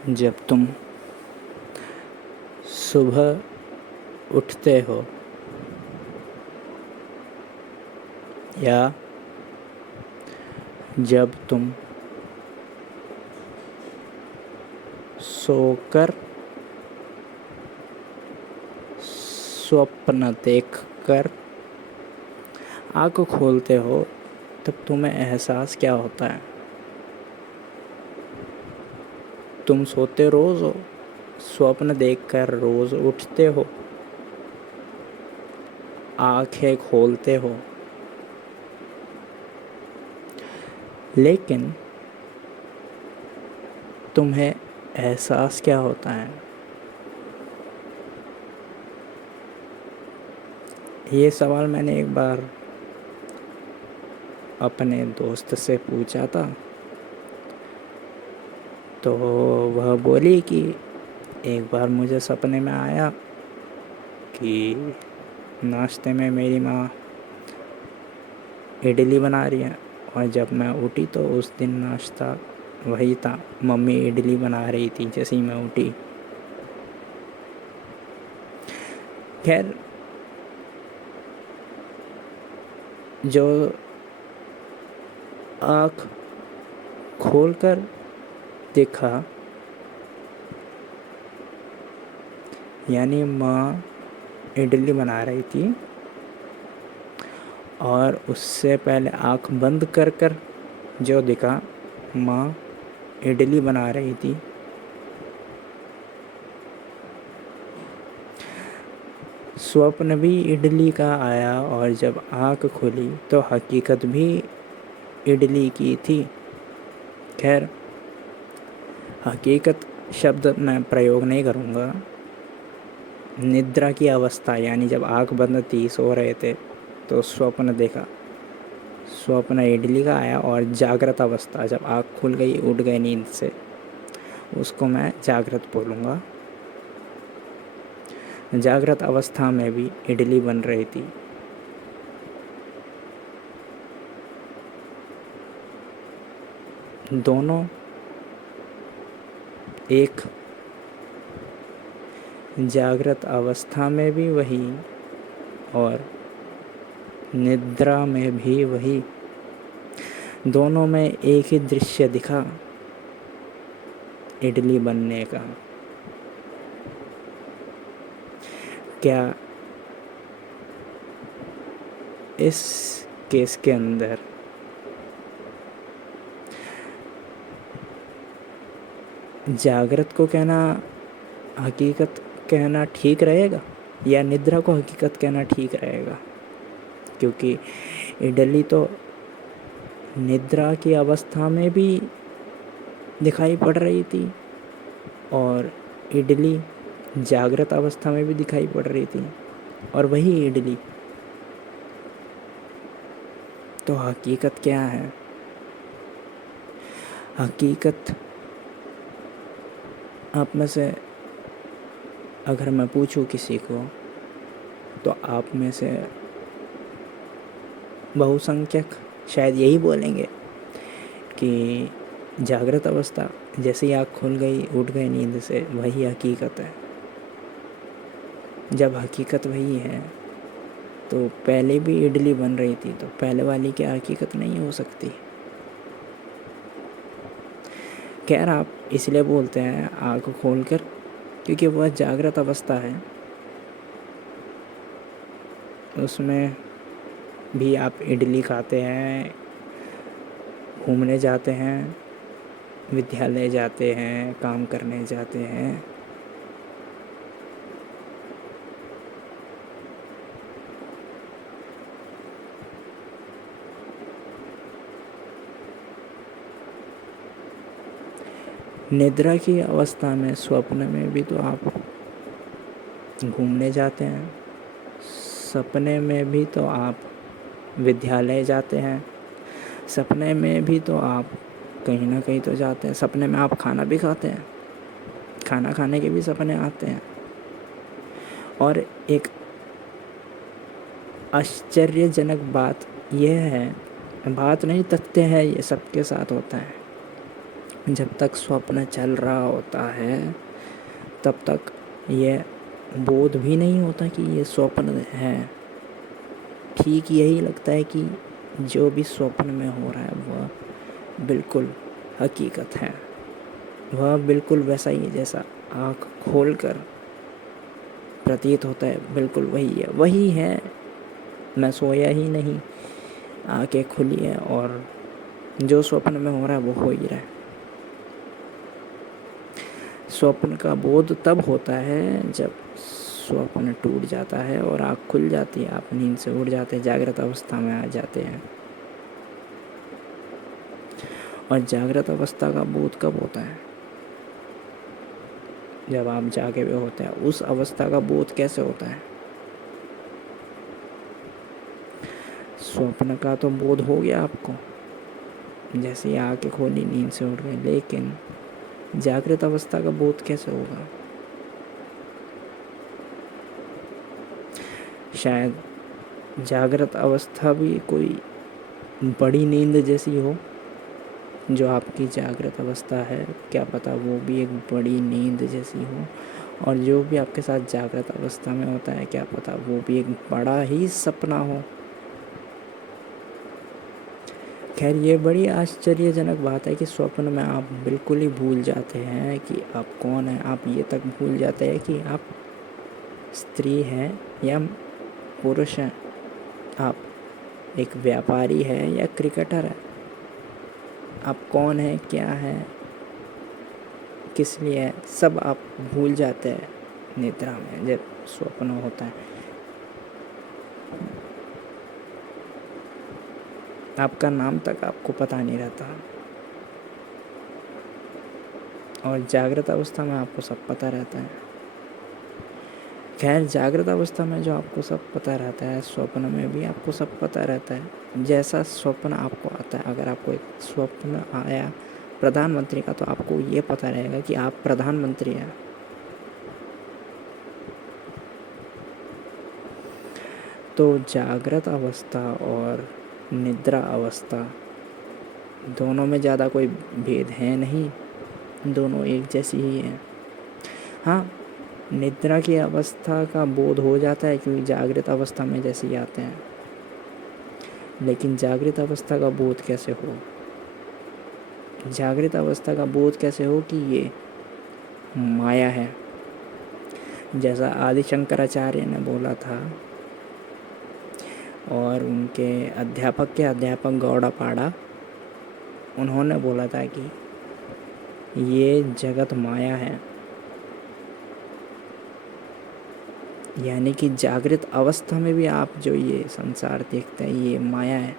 जब तुम सुबह उठते हो या जब तुम सोकर स्वप्न देखकर आँख खोलते हो, तब तुम्हें एहसास क्या होता है? तुम सोते रोज़ हो, स्वप्न देखकर रोज़ उठते हो, आँखें खोलते हो, लेकिन तुम्हें एहसास क्या होता है? ये सवाल मैंने एक बार अपने दोस्त से पूछा था, तो वह बोली कि एक बार मुझे सपने में आया कि नाश्ते में मेरी माँ इडली बना रही है, और जब मैं उठी तो उस दिन नाश्ता वही था, मम्मी इडली बना रही थी जैसे ही मैं उठी। खैर, जो आँख खोलकर देखा, यानी माँ इडली बना रही थी, और उससे पहले आँख बंद कर कर जो दिखा, माँ इडली बना रही थी। स्वप्न भी इडली का आया, और जब आँख खुली तो हकीकत भी इडली की थी। खैर, हकीकत शब्द मैं प्रयोग नहीं करूँगा। निद्रा की अवस्था, यानी जब आँख बंद थी, सो रहे थे, तो स्वप्न देखा, स्वप्न इडली का आया। और जागृत अवस्था, जब आँख खुल गई, उठ गए नींद से, उसको मैं जागृत बोलूँगा। जागृत अवस्था में भी इडली बन रही थी। दोनों एक, जागृत अवस्था में भी वही और निद्रा में भी वही, दोनों में एक ही दृश्य दिखा, इडली बनने का। क्या इस केस के अंदर जागृत को कहना हकीकत कहना ठीक रहेगा, या निद्रा को हकीकत कहना ठीक रहेगा? क्योंकि इडली तो निद्रा की अवस्था में भी दिखाई पड़ रही थी, और इडली जागृत अवस्था में भी दिखाई पड़ रही थी, और वही इडली। तो हकीकत क्या है? हकीकत आप में से अगर मैं पूछूं किसी को, तो आप में से बहुसंख्यक शायद यही बोलेंगे कि जागृत अवस्था, जैसे ही आँख खुल गई, उठ गए नींद से, वही हकीकत है। जब हकीकत वही है, तो पहले भी इडली बन रही थी, तो पहले वाली क्या हकीकत नहीं हो सकती? खैर, आप इसलिए बोलते हैं आँख खोलकर, क्योंकि वह जागृत अवस्था है। उसमें भी आप इडली खाते हैं, घूमने जाते हैं, विद्यालय जाते हैं, काम करने जाते हैं। निद्रा की अवस्था में, स्वप्न में भी तो आप घूमने जाते हैं, सपने में भी तो आप विद्यालय जाते हैं, सपने में भी तो आप कहीं ना कहीं तो जाते हैं, सपने में आप खाना भी खाते हैं, खाना खाने के भी सपने आते हैं। और एक आश्चर्यजनक बात यह है, बात नहीं, तथ्य है, ये सबके साथ होता है। जब तक स्वप्न चल रहा होता है तब तक ये बोध भी नहीं होता कि ये स्वप्न है। ठीक यही लगता है कि जो भी स्वप्न में हो रहा है वह बिल्कुल हकीकत है। वह बिल्कुल वैसा ही है जैसा आँख खोलकर प्रतीत होता है, बिल्कुल वही है। मैं सोया ही नहीं, आँखें खुली है और जो स्वप्न में हो रहा है वो हो ही रहा है। स्वप्न का बोध तब होता है जब स्वप्न टूट जाता है और आँख खुल जाती है, आप नींद से उठ जाते हैं, जागृत अवस्था में आ जाते हैं। और जागृत अवस्था का बोध कब होता है? जब आप जागे हुए होते हैं। उस अवस्था का बोध कैसे होता है? स्वप्न का तो बोध हो गया आपको, जैसे ही आँखें खोली, नींद से उठ गए, लेकिन जागृत अवस्था का बोध कैसे होगा? शायद जागृत अवस्था भी कोई बड़ी नींद जैसी हो। जो आपकी जागृत अवस्था है, क्या पता वो भी एक बड़ी नींद जैसी हो, और जो भी आपके साथ जागृत अवस्था में होता है, क्या पता वो भी एक बड़ा ही सपना हो। खैर, ये बड़ी आश्चर्यजनक बात है कि स्वप्न में आप बिल्कुल ही भूल जाते हैं कि आप कौन हैं। आप ये तक भूल जाते हैं कि आप स्त्री हैं या पुरुष हैं, आप एक व्यापारी है या क्रिकेटर है, आप कौन हैं, क्या हैं, किस लिए है, सब आप भूल जाते हैं निद्रा में जब स्वप्न होता है। आपका नाम तक आपको पता नहीं रहता, और जागृत अवस्था में आपको सब पता रहता है। खैर, जागृत अवस्था में जो आपको सब पता रहता है, स्वप्न में भी आपको सब पता रहता है। जैसा स्वप्न आपको आता है, अगर आपको एक स्वप्न आया प्रधानमंत्री का, तो आपको ये पता रहेगा कि आप प्रधानमंत्री हैं। तो जागृत अवस्था और निद्रा अवस्था दोनों में ज़्यादा कोई भेद है नहीं, दोनों एक जैसी ही हैं। हाँ, निद्रा की अवस्था का बोध हो जाता है क्योंकि जागृत अवस्था में जैसे ही आते हैं, लेकिन जागृत अवस्था का बोध कैसे हो? जागृत अवस्था का बोध कैसे हो कि ये माया है। जैसा आदि शंकराचार्य ने बोला था, और उनके अध्यापक के अध्यापक गौड़ापाड़ा, उन्होंने बोला था कि ये जगत माया है। यानी कि जागृत अवस्था में भी आप जो ये संसार देखते हैं, ये माया है,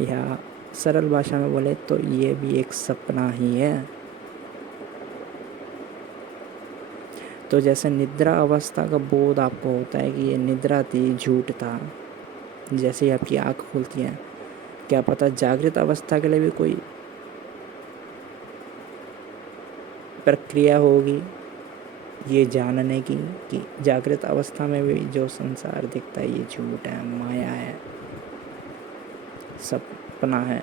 या सरल भाषा में बोले तो ये भी एक सपना ही है। तो जैसे निद्रा अवस्था का बोध आपको होता है कि ये निद्रा थी, झूठ था, जैसे ही आपकी आँख खुलती है, क्या पता जागृत अवस्था के लिए भी कोई प्रक्रिया होगी ये जानने की कि जागृत अवस्था में भी जो संसार दिखता है ये झूठ है, माया है, सपना है।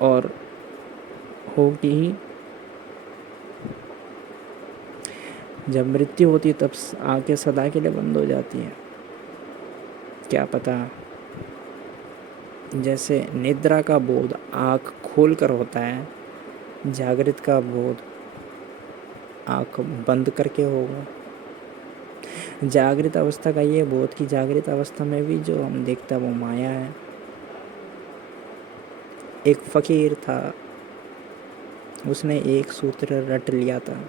और होगी ही, जब मृत्यु होती है तब आंखें सदा के लिए बंद हो जाती है। क्या पता जैसे निद्रा का बोध आँख खोल कर होता है, जागृत का बोध आँख बंद करके होगा। जागृत अवस्था का ये बोध कि जागृत अवस्था में भी जो हम देखते हैं वो माया है। एक फकीर था, उसने एक सूत्र रट लिया था,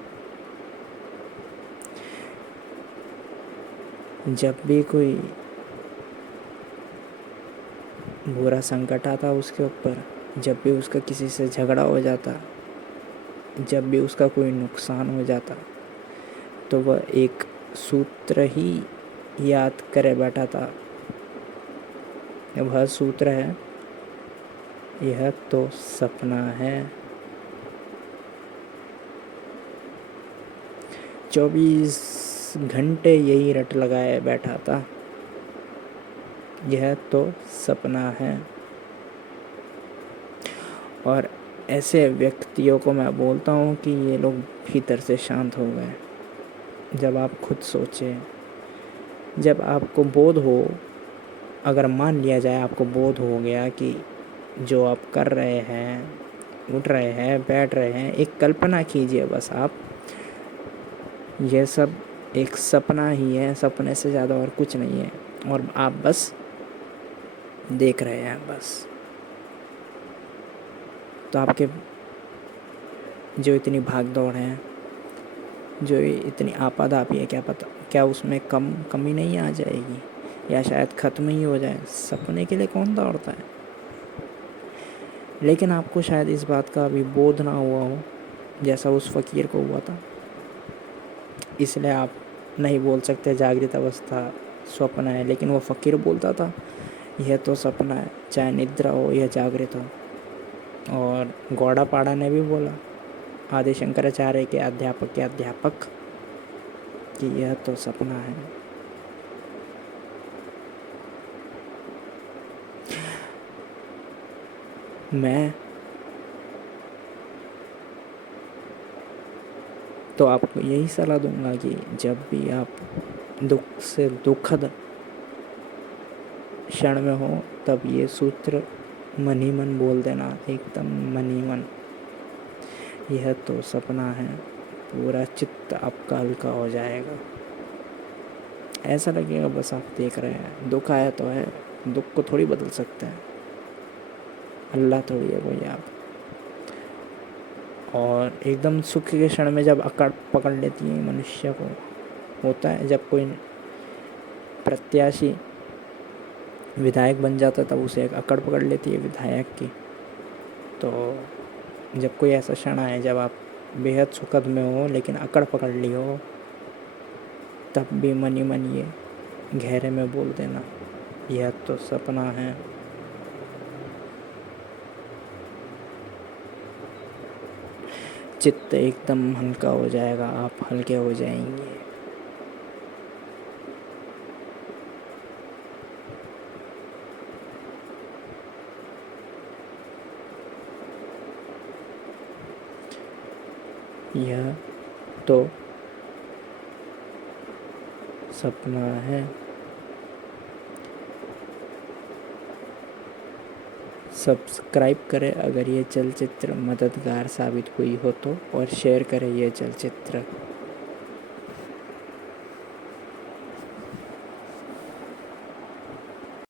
जब भी कोई बुरा संकट आता उसके ऊपर, जब भी उसका किसी से झगड़ा हो जाता, जब भी उसका कोई नुकसान हो जाता, तो वह एक सूत्र ही याद करे बैठा था। वह सूत्र है, यह तो सपना है। 24 घंटे यही रट लगाए बैठा था, यह तो सपना है। और ऐसे व्यक्तियों को मैं बोलता हूँ कि ये लोग भीतर से शांत हो गए। जब आप खुद सोचें, जब आपको बोध हो, अगर मान लिया जाए आपको बोध हो गया कि जो आप कर रहे हैं, उठ रहे हैं, बैठ रहे हैं, एक कल्पना कीजिए बस आप, यह सब एक सपना ही है, सपने से ज़्यादा और कुछ नहीं है, और आप बस देख रहे हैं बस। तो आपके जो इतनी भाग दौड़ है, जो इतनी आपाधापी है, क्या पता क्या उसमें कमी नहीं आ जाएगी, या शायद ख़त्म ही हो जाए। सपने के लिए कौन दौड़ता है? लेकिन आपको शायद इस बात का अभी बोध ना हुआ हो, जैसा उस फ़कीर को हुआ था। इसलिए आप नहीं बोल सकते जागृत अवस्था स्वप्न है, लेकिन वो फ़कीर बोलता था यह तो सपना है, चाहे निद्रा हो या जागृत हो। और गौड़ापाड़ा ने भी बोला, आदि शंकराचार्य के अध्यापक कि यह तो सपना है। मैं तो आपको यही सलाह दूंगा कि जब भी आप दुख से दुखद क्षण में हो, तब ये सूत्र मन ही मन बोल देना, एकदम मन ही मन, यह तो सपना है। पूरा चित्त आपका हल्का हो जाएगा। ऐसा लगेगा बस आप देख रहे हैं, दुख आया तो है, दुख को थोड़ी बदल सकते हैं, अल्लाह थोड़ी है कोई आप। और एकदम सुख के क्षण में जब अकड़ पकड़ लेती है मनुष्य को, होता है जब कोई प्रत्याशी विधायक बन जाता है तब उसे एक अकड़ पकड़ लेती है विधायक की। तो जब कोई ऐसा क्षण आए जब आप बेहद सुखद में हो लेकिन अकड़ पकड़ ली हो, तब भी मन ही मन ये गहरे में बोल देना, यह तो सपना है। चित्त एकदम हल्का हो जाएगा, आप हल्के हो जाएंगे। यह तो सपना है। सब्सक्राइब करें अगर ये चलचित्र मददगार साबित हुई हो तो, और शेयर करें ये चलचित्र।